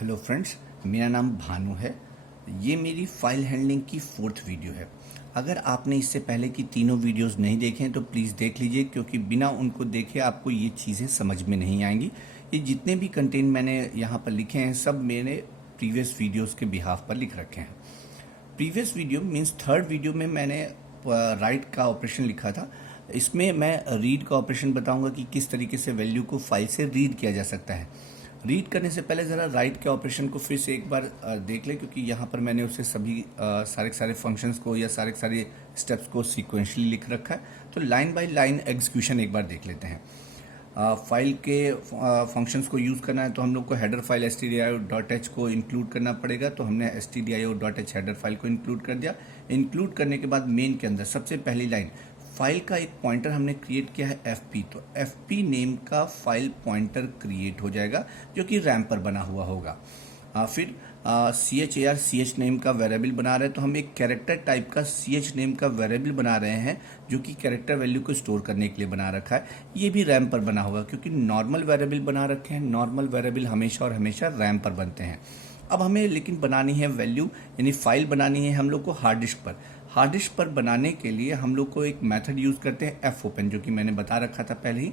Hello friends, मेरा नाम भानु है। ये मेरी फाइल हैंडलिंग की 4th वीडियो है। अगर आपने इससे पहले की तीनों वीडियोस नहीं देखे हैं तो प्लीज़ देख लीजिए, क्योंकि बिना उनको देखे आपको ये चीज़ें समझ में नहीं आएंगी। ये जितने भी कंटेंट मैंने यहाँ पर लिखे हैं सब मैंने प्रीवियस वीडियोस के बिहाफ पर लिख रखे हैं। Previous video means 3rd video में मैंने राइट का ऑपरेशन लिखा था। इसमें मैं रीड का ऑपरेशन बताऊंगा कि किस तरीके से वैल्यू को फाइल से रीड किया जा सकता है। रीड करने से पहले ज़रा राइट के ऑपरेशन को फिर से एक बार देख लें, क्योंकि यहाँ पर मैंने उसे सभी सारे फंक्शंस को या सारे स्टेप्स को सीक्वेंशली लिख रखा है। तो लाइन बाय लाइन एग्जीक्यूशन एक बार देख लेते हैं। फाइल के फंक्शंस को यूज़ करना है तो हम लोग को हेडर फाइल stdio.h को इंक्लूड करना पड़ेगा। तो हमने stdio.h हेडर फाइल को इंक्लूड कर दिया। इंक्लूड करने के बाद मेन के अंदर सबसे पहली लाइन फाइल का एक पॉइंटर हमने क्रिएट किया है fp। तो fp नेम का फाइल पॉइंटर क्रिएट हो जाएगा जो कि रैम पर बना हुआ होगा। फिर ch नेम का वेरिएबल बना रहे हैं, तो हम एक कैरेक्टर टाइप का ch नेम का वेरिएबल बना रहे हैं जो कि कैरेक्टर वैल्यू को स्टोर करने के लिए बना रखा है। ये भी रैम पर बना होगा, क्योंकि नॉर्मल वेरिएबल बना रखे हैं। नॉर्मल वेरिएबल हमेशा और हमेशा रैम पर बनते हैं। अब हमें लेकिन बनानी है वैल्यू, यानी फाइल बनानी है हम लोग को हार्ड डिस्क पर। हार्ड डिस्क पर बनाने के लिए हम लोग को एक मेथड यूज़ करते हैं fopen, जो कि मैंने बता रखा था पहले ही।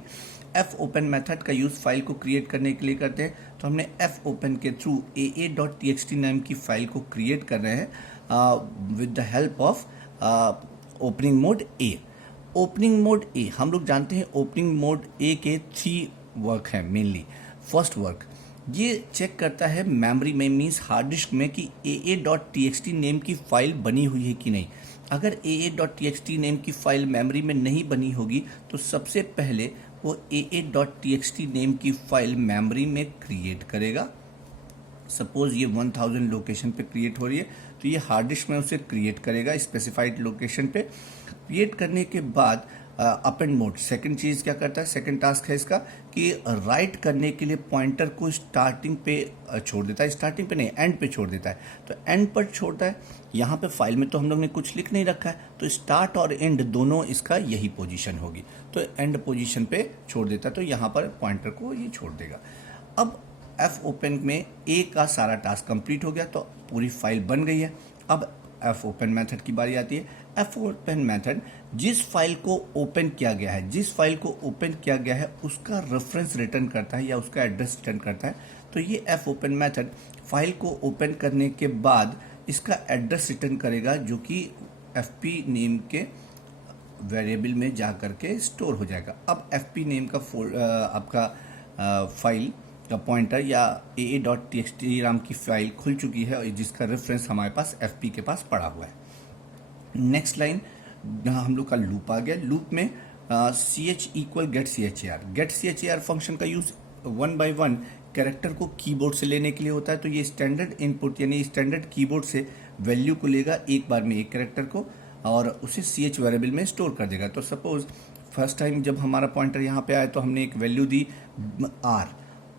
fopen मेथड का यूज़ फाइल को क्रिएट करने के लिए करते हैं। तो हमने fopen के थ्रू aa.txt नाम की फाइल को क्रिएट कर रहे हैं with the help of opening mode A. Opening mode A हम लोग जानते हैं, ओपनिंग मोड ए के 3 वर्क हैं मेनली। फर्स्ट वर्क ये चेक करता है मेमोरी में, मीन्स हार्ड डिस्क में, कि aa.txt नेम की फाइल बनी हुई है कि नहीं। अगर aa.txt नेम की फाइल मेमोरी में नहीं बनी होगी तो सबसे पहले वो aa.txt नेम की फाइल मेमोरी में क्रिएट करेगा। सपोज ये 1000 लोकेशन पे क्रिएट हो रही है, तो ये हार्ड डिस्क में उसे क्रिएट करेगा स्पेसिफाइड लोकेशन पे। क्रिएट करने के बाद अपेंड मोड सेकंड चीज़ क्या करता है, सेकंड टास्क है इसका, कि राइट करने के लिए पॉइंटर को स्टार्टिंग पे छोड़ देता है। स्टार्टिंग पे नहीं, एंड पे छोड़ देता है। तो एंड पर छोड़ता है। यहाँ पे फाइल में तो हम लोग ने कुछ लिख नहीं रखा है, तो स्टार्ट और एंड दोनों इसका यही पोजीशन होगी। तो एंड पोजीशन पे छोड़ देता है, तो यहाँ पर पॉइंटर को ये छोड़ देगा। अब fopen में ए का सारा टास्क कंप्लीट हो गया, तो पूरी फाइल बन गई है। अब fopen मेथड की बारी आती है। fopen मेथड जिस फाइल को ओपन किया गया है, उसका रेफरेंस रिटर्न करता है या उसका एड्रेस रिटर्न करता है। तो ये fopen मेथड फाइल को ओपन करने के बाद इसका एड्रेस रिटर्न करेगा, जो कि fp नेम के वेरिएबल में जा करके स्टोर हो जाएगा। अब fp नेम का आपका फाइल का पॉइंटर या aa.txt नाम की फाइल खुल चुकी है, जिसका रेफरेंस हमारे पास fp के पास पड़ा हुआ है। नेक्स्ट लाइन हम लोग का लूप आ गया। लूप में ch equal get char function का यूज 1 by 1 कैरेक्टर को कीबोर्ड से लेने के लिए होता है। तो ये स्टैंडर्ड इनपुट यानी स्टैंडर्ड कीबोर्ड से वैल्यू को लेगा एक बार में एक कैरेक्टर को, और उसे ch वेरिएबल में स्टोर कर देगा। तो सपोज फर्स्ट टाइम जब हमारा पॉइंटर यहाँ पे आया तो हमने एक वैल्यू दी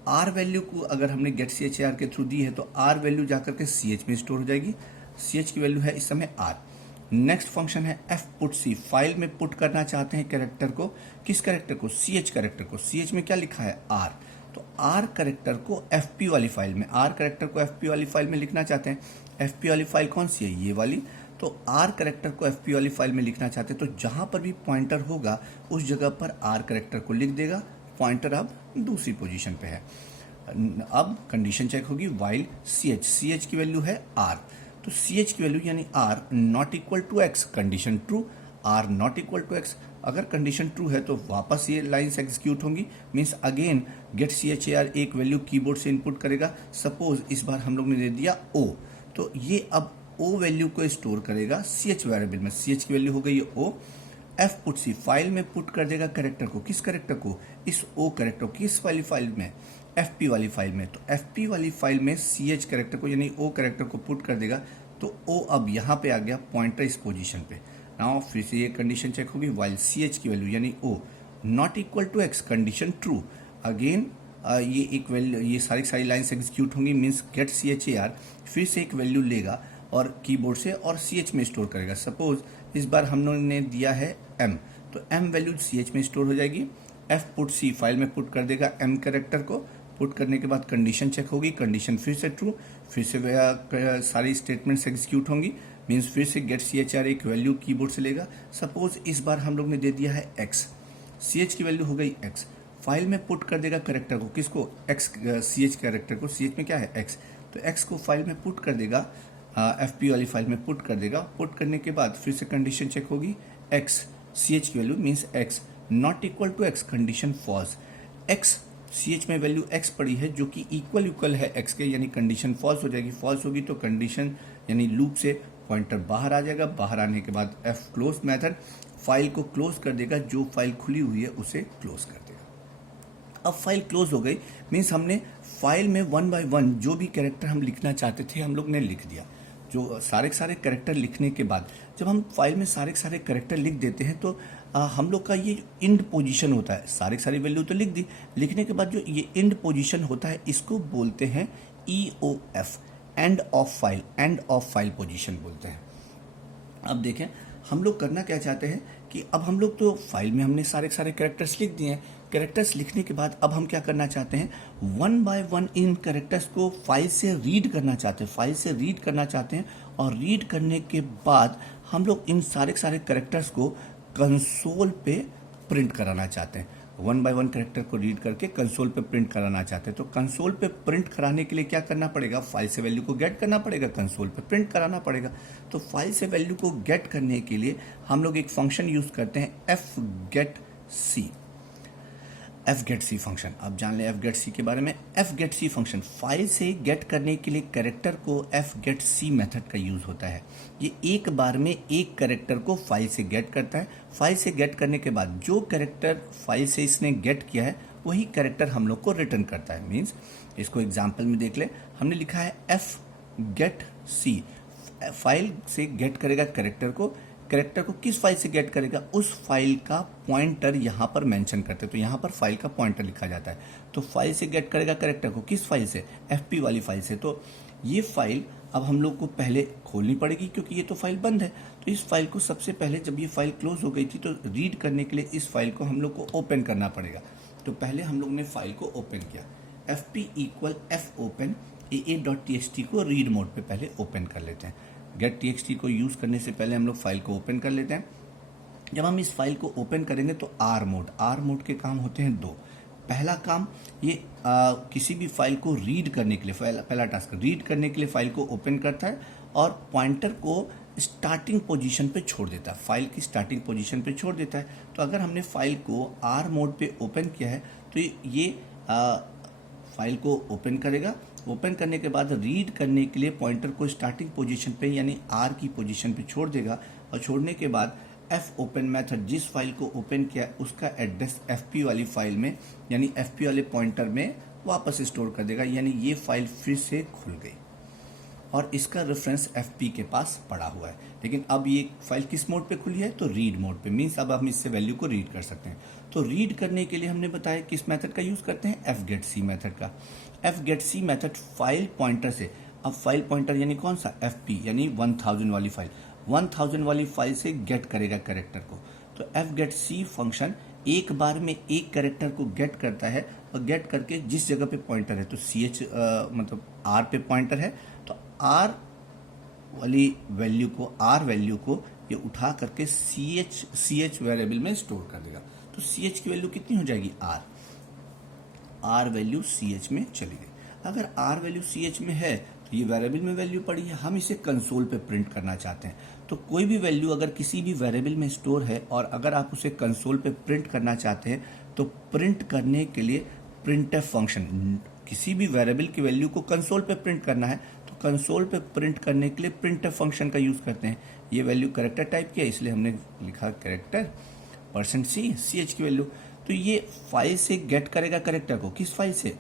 r वैल्यू को अगर हमने गेट char के थ्रू दी है तो r वैल्यू जाकर के ch में स्टोर हो जाएगी। ch की वैल्यू है इस समय r। नेक्स्ट फंक्शन है fputc। फाइल में पुट करना चाहते हैं कैरेक्टर को, किस कैरेक्टर को, ch कैरेक्टर को। ch में क्या लिखा है, r। तो r कैरेक्टर को fp वाली फाइल में, r कैरेक्टर को fp वाली फाइल में लिखना चाहते हैं। fp वाली फाइल कौन सी है, ये वाली। तो r कैरेक्टर को fp वाली फाइल में लिखना चाहते हैं, तो जहां पर भी पॉइंटर होगा उस जगह पर r कैरेक्टर को लिख देगा। पॉइंटर अब दूसरी पोजीशन पे है। अब कंडीशन चेक होगी, वाइल ch की वैल्यू है r। तो ch की वैल्यू यानी r not equal to x, condition true, r not equal to x। अगर कंडीशन ट्रू है तो वापस ये लाइंस एग्जीक्यूट होंगी, मीन्स अगेन गेट char एक वैल्यू कीबोर्ड से इनपुट करेगा। सपोज इस बार हम लोग ने दे दिया o, तो ये अब o वैल्यू को स्टोर करेगा ch वेरिएबल में। ch की वैल्यू हो गई o। fputc फाइल में पुट कर देगा कैरेक्टर को, किस कैरेक्टर को, इस o कैरेक्टर को, किस वाली फाइल में, fp वाली फाइल में। तो fp वाली फाइल में ch कैरेक्टर को यानी o कैरेक्टर को पुट कर देगा। तो o अब यहाँ पे आ गया पॉइंटर इस पोजीशन पे। नाउ फिर से ये कंडीशन चेक होगी, वाइल ch की वैल्यू यानी o not equal to x, condition true. Again ये एक वैल्यू, ये सारी लाइन्स एग्जीक्यूट होंगी, मीन्स गेट char फिर से एक वैल्यू लेगा और कीबोर्ड से और ch में स्टोर करेगा। सपोज इस बार हम लोगों ने दिया है m, तो m वैल्यू ch में स्टोर हो जाएगी। fputc फाइल में पुट कर देगा m कैरेक्टर को, पुट करने के बाद कंडीशन चेक होगी, कंडीशन फिर से ट्रू, फिर से सारी स्टेटमेंट्स एग्जीक्यूट होंगी, मीन्स फिर से गेट CHR एक वैल्यू कीबोर्ड से लेगा। सपोज इस बार हम लोग ने दे दिया है x, CH की वैल्यू हो गई x, फाइल में पुट कर देगा करेक्टर को, किसको, x, CH कैरेक्टर को, CH में क्या है x, तो x को फाइल में पुट कर देगा, FP वाली फाइल में पुट कर देगा। पुट करने के बाद फिर से कंडीशन चेक होगी, x CH की value means x not equal to x, condition false, x CH में वैल्यू x पड़ी है जो कि इक्वल है x के, यानी कंडीशन फॉल्स हो जाएगी। फॉल्स होगी तो कंडीशन यानी लूप से पॉइंटर बाहर आ जाएगा। बाहर आने के बाद f क्लोज मेथड फाइल को क्लोज कर देगा, जो फाइल खुली हुई है उसे क्लोज कर देगा। अब फाइल क्लोज हो गई, मीन्स हमने फाइल में 1 बाय 1 जो भी कैरेक्टर हम लिखना चाहते थे हम लोग ने लिख दिया। जो सारे कैरेक्टर लिखने के बाद जब हम फाइल में सारे कैरेक्टर लिख देते हैं तो हम लोग का ये इंड पोजीशन होता है, सारी वैल्यू तो लिख दी, लिखने के बाद जो ये इंड पोजीशन होता है इसको बोलते हैं EOF, end of file position बोलते हैं। अब देखें हम लोग करना क्या चाहते हैं कि अब हम लोग तो फाइल में हमने सारे कैरेक्टर्स लिख दिए हैं। कैरेक्टर्स लिखने के बाद अब हम क्या करना चाहते हैं, 1 बाय 1 इन कैरेक्टर्स को फाइल से रीड करना चाहते हैं, और रीड करने के बाद हम लोग इन सारे कैरेक्टर्स को कंसोल पे प्रिंट कराना चाहते हैं। 1 बाय 1 कैरेक्टर को रीड करके कंसोल पे प्रिंट कराना चाहते हैं। तो कंसोल पे प्रिंट कराने के लिए क्या करना पड़ेगा, फाइल से वैल्यू को गेट करना पड़ेगा, कंसोल पे प्रिंट कराना पड़ेगा। तो फाइल से वैल्यू को गेट करने के लिए हम लोग एक फंक्शन यूज करते हैं fgetc फंक्शन। अब जान ले fgetc के बारे में। fgetc फंक्शन फाइल से गेट करने के लिए कैरेक्टर को fgetc मेथड का यूज होता है। ये एक बार में एक कैरेक्टर को फाइल से गेट करता है। फाइल से गेट करने के बाद जो कैरेक्टर फाइल से इसने गेट किया है वही कैरेक्टर हम लोग को रिटर्न करता है। मीन्स इसको एग्जाम्पल में देख ले, हमने लिखा है fgetc, फाइल से गेट करेगा कैरेक्टर को किस फाइल से गेट करेगा, उस फाइल का पॉइंटर यहाँ पर मेंशन करते हैं। तो यहाँ पर फाइल का पॉइंटर लिखा जाता है। तो फाइल से गेट करेगा कैरेक्टर को किस फाइल से, FP वाली फाइल से। तो ये फाइल अब हम लोग को पहले खोलनी पड़ेगी क्योंकि ये तो फाइल बंद है। तो इस फाइल को सबसे पहले, जब ये फाइल क्लोज हो गई थी तो रीड करने के लिए इस फाइल को हम लोग को ओपन करना पड़ेगा। तो पहले हम लोग ने फाइल को ओपन किया, FP = fopen aa.txt को रीड मोड पे पहले ओपन कर लेते हैं। get.txt को यूज करने से पहले हम लोग फाइल को ओपन कर लेते हैं। जब हम इस फाइल को ओपन करेंगे तो R मोड के काम होते हैं 2। पहला काम ये किसी भी फाइल को रीड करने के लिए, पहला टास्क रीड करने के लिए फाइल को ओपन करता है और पॉइंटर को स्टार्टिंग पोजीशन पे छोड़ देता है, फाइल की स्टार्टिंग पोजीशन पे छोड़ देता है। तो अगर हमने फाइल को R मोड पे ओपन किया है तो ये फाइल को ओपन करेगा। ओपन करने के बाद रीड करने के लिए पॉइंटर को स्टार्टिंग पोजीशन पे यानी R की पोजीशन पे छोड़ देगा, और छोड़ने के बाद fopen मेथड जिस फाइल को ओपन किया उसका एड्रेस FP वाली फाइल में यानी FP वाले पॉइंटर में वापस स्टोर कर देगा, यानी ये फाइल फिर से खुल गई और इसका रेफरेंस FP के पास पड़ा हुआ है। लेकिन अब ये फाइल किस मोड पे खुली है, तो रीड मोड पे, मीन्स अब हम इससे वैल्यू को रीड कर सकते हैं। तो रीड करने के लिए हमने बताया किस मेथड का यूज करते हैं, fgetc मेथड का। fgetc मेथड फाइल पॉइंटर से, अब फाइल पॉइंटर यानी कौन सा, FP यानी 1000 वाली फाइल, 1000 वाली फाइल से गेट करेगा कैरेक्टर को। तो fgetc फंक्शन एक बार में एक कैरेक्टर को गेट करता है और गेट करके जिस जगह पे पॉइंटर है, तो CH मतलब R पे पॉइंटर है तो R वाली वैल्यू को ये उठा करके CH वेरिएबल में स्टोर कर देगा। तो CH की वैल्यू कितनी हो जाएगी, R वैल्यू CH में चली गई। अगर R वैल्यू CH में है तो ये वेरिएबल में वैल्यू पड़ी है, हम इसे कंसोल पे प्रिंट करना चाहते हैं। तो कोई भी वैल्यू अगर किसी भी वेरिएबल में स्टोर है और अगर आप उसे कंसोल पे प्रिंट करना चाहते हैं तो प्रिंट करने के लिए printf फंक्शन, किसी भी वेरिएबल की वैल्यू को कंसोल पे प्रिंट करना है तो कंसोल पे प्रिंट करने के लिए printf फंक्शन का यूज करते हैं। ये वैल्यू कैरेक्टर टाइप की है इसलिए हमने लिखा कैरेक्टर %c, CH की वैल्यू। तो ये फाइल से गेट करेगा कैरेक्टर को, किस फाइल से,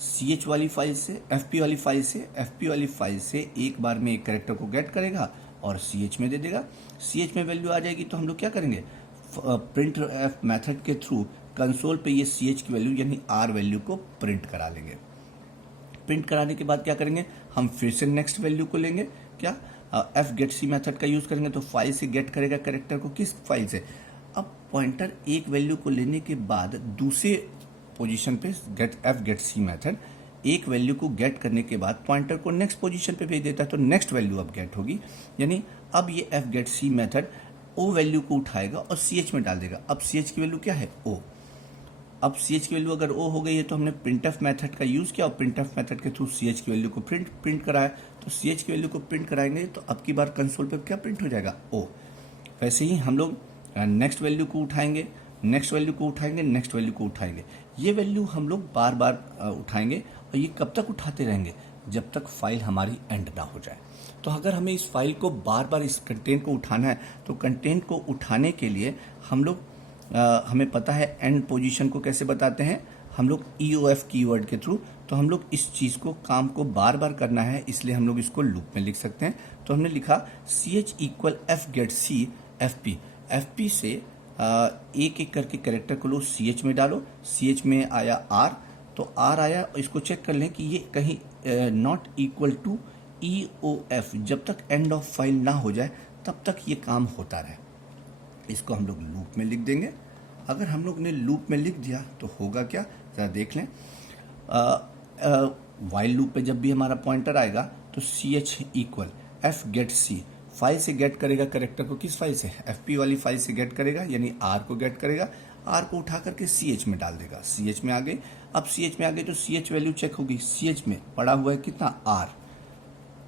CH वाली फाइल से, FP वाली फाइल से। FP वाली फाइल से एक बार में एक कैरेक्टर को गेट करेगा और CH में दे देगा। CH में वैल्यू आ जाएगी तो हम लोग क्या करेंगे, printf मेथड के थ्रू कंसोल पे ये CH की वैल्यू यानी R वैल्यू को प्रिंट करा लेंगे। प्रिंट कराने के बाद क्या करेंगे, हम फिर से नेक्स्ट वैल्यू को लेंगे, क्या, fgetc मेथड का यूज करेंगे। तो फाइल से गेट करेगा कैरेक्टर को किस फाइल से। अब पॉइंटर एक वैल्यू को लेने के बाद दूसरे पोजीशन पे एफ गेट सी मेथड एक वैल्यू को गेट करने के बाद पॉइंटर को नेक्स्ट पोजीशन पे भेज देता है, तो नेक्स्ट वैल्यू अब गेट होगी। यानी अब ये एफ गेट सी मेथड ओ वैल्यू को उठाएगा और सी एच में डाल देगा। अब सी एच की वैल्यू क्या है? ओ। अब सी एच की वैल्यू अगर ओ हो गई है तो हमने प्रिंटफ मेथड का यूज़ किया और प्रिंटफ मेथड के थ्रू सी एच की वैल्यू को प्रिंट कराया। तो सी एच की वैल्यू को प्रिंट कराएंगे तो अब की बार कंसोल पे क्या प्रिंट हो जाएगा? ओ। वैसे ही हम लोग नेक्स्ट वैल्यू को उठाएंगे, नेक्स्ट वैल्यू को उठाएंगे, नेक्स्ट वैल्यू को उठाएंगे। ये वैल्यू हम लोग बार बार उठाएंगे और ये कब तक उठाते रहेंगे? जब तक फाइल हमारी एंड ना हो जाए। तो अगर हमें इस फाइल को बार बार इस कंटेंट को उठाना है तो कंटेंट को उठाने के लिए हम लोग हमें पता है एंड पोजीशन को कैसे बताते हैं हम लोग EOF कीवर्ड के थ्रू। तो हम लोग इस चीज़ को काम को बार बार करना है, इसलिए हम लोग इसको लूप में लिख सकते हैं। तो हमने लिखा CH equal F get C FP। FP से एक एक करके कैरेक्टर को लो, CH में डालो। CH में आया R, तो R आया, इसको चेक कर लें कि ये कहीं नॉट इक्वल टू EOF। जब तक एंड ऑफ फाइल ना हो जाए तब तक ये काम होता रहे। इसको हम लोग लूप में लिख देंगे। अगर हम लोग ने लूप में लिख दिया तो होगा क्या, जरा देख लें। वाइल लूप पे जब भी हमारा पॉइंटर आएगा तो CH equal F get C file से गेट करेगा कैरेक्टर को। किस फाइल से? FP वाली फाइल से गेट करेगा, यानी R को गेट करेगा। R को उठा करके CH में डाल देगा। CH में आ गए। अब CH में आ गए तो CH वैल्यू चेक होगी। CH में पड़ा हुआ है कितना?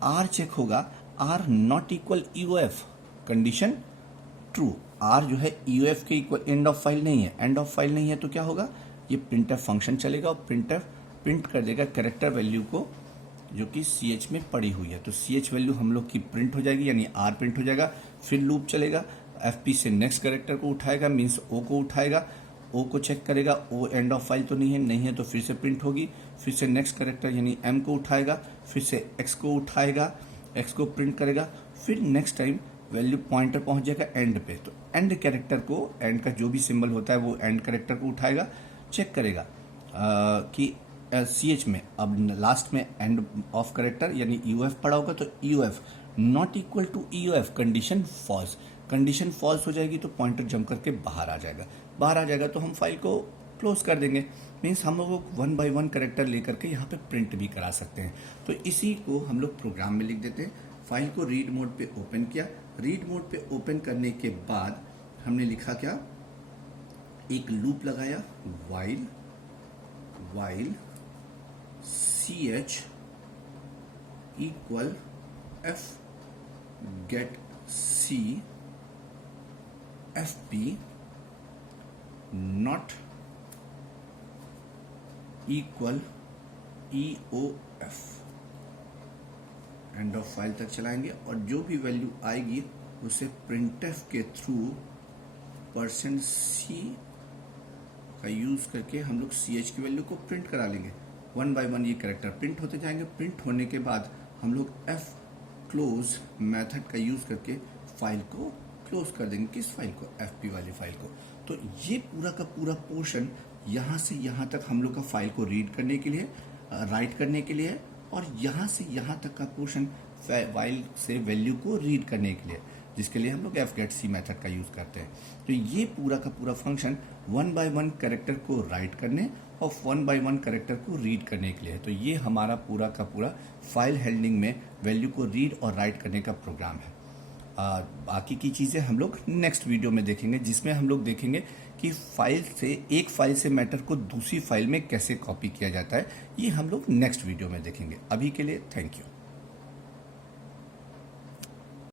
R चेक होगा। R not equal EOF, condition true. R जो है EOF के इक्वल एंड ऑफ फाइल नहीं है। एंड ऑफ फाइल नहीं है तो क्या होगा? ये प्रिंटफ फंक्शन चलेगा और प्रिंट कर देगा कैरेक्टर वैल्यू को जो कि CH में पड़ी हुई है। तो CH वैल्यू हम लोग की प्रिंट हो जाएगी, यानी R प्रिंट हो जाएगा। फिर लूप चलेगा, FP से नेक्स्ट कैरेक्टर को उठाएगा, मीन्स O को उठाएगा। O को चेक करेगा, O एंड ऑफ फाइल तो नहीं है तो फिर से प्रिंट होगी। फिर से नेक्स्ट कैरेक्टर यानी M को उठाएगा, फिर से X को उठाएगा, X को प्रिंट करेगा। फिर नेक्स्ट टाइम वैल्यू पॉइंटर पहुंच जाएगा एंड पे, तो एंड कैरेक्टर को, एंड का जो भी सिंबल होता है वो एंड कैरेक्टर को उठाएगा, चेक करेगा कि CH में अब लास्ट में एंड ऑफ कैरेक्टर यानी EOF पड़ा होगा, तो EOF not equal to EOF, condition false. Condition false हो जाएगी तो पॉइंटर जंप करके बाहर आ जाएगा। तो हम फाइल को क्लोज कर देंगे। मीन्स हम लोग 1 बाय 1 कैरेक्टर लेकर के यहाँ पे प्रिंट भी करा सकते हैं। तो इसी को हम लोग प्रोग्राम में लिख देते हैं। फाइल को रीड मोड पे ओपन किया। रीड मोड पे ओपन करने के बाद हमने लिखा क्या? एक लूप लगाया, while CH equal F get C FP not equal EOF। End of file तक चलाएंगे और जो भी वैल्यू आएगी उसे प्रिंटफ के थ्रू %C का यूज करके हम लोग CH की वैल्यू को प्रिंट करा लेंगे। 1 बाय 1 ये कैरेक्टर प्रिंट होते जाएंगे। प्रिंट होने के बाद हम लोग F क्लोज मेथड का यूज करके फाइल को क्लोज कर देंगे। किस फाइल को? FP वाली फाइल को। तो ये पूरा का पूरा पोर्शन यहाँ से यहाँ तक हम लोग का फाइल को रीड करने के लिए, राइट करने के लिए, और यहाँ से यहाँ तक का पोर्शन फाइल से वैल्यू को रीड करने के लिए, जिसके लिए हम लोग F गेट C मेथड का यूज करते हैं। तो ये पूरा का पूरा फंक्शन 1 बाय 1 कैरेक्टर को राइट करने और 1 बाय 1 कैरेक्टर को रीड करने के लिए है। तो ये हमारा पूरा का पूरा फाइल हैंडलिंग में वैल्यू को रीड और राइट करने का प्रोग्राम है। बाकी की चीज़ें हम लोग नेक्स्ट वीडियो में देखेंगे, जिसमें हम लोग देखेंगे कि एक फाइल से मैटर को दूसरी फाइल में कैसे कॉपी किया जाता है। ये हम लोग नेक्स्ट वीडियो में देखेंगे। अभी के लिए थैंक यू।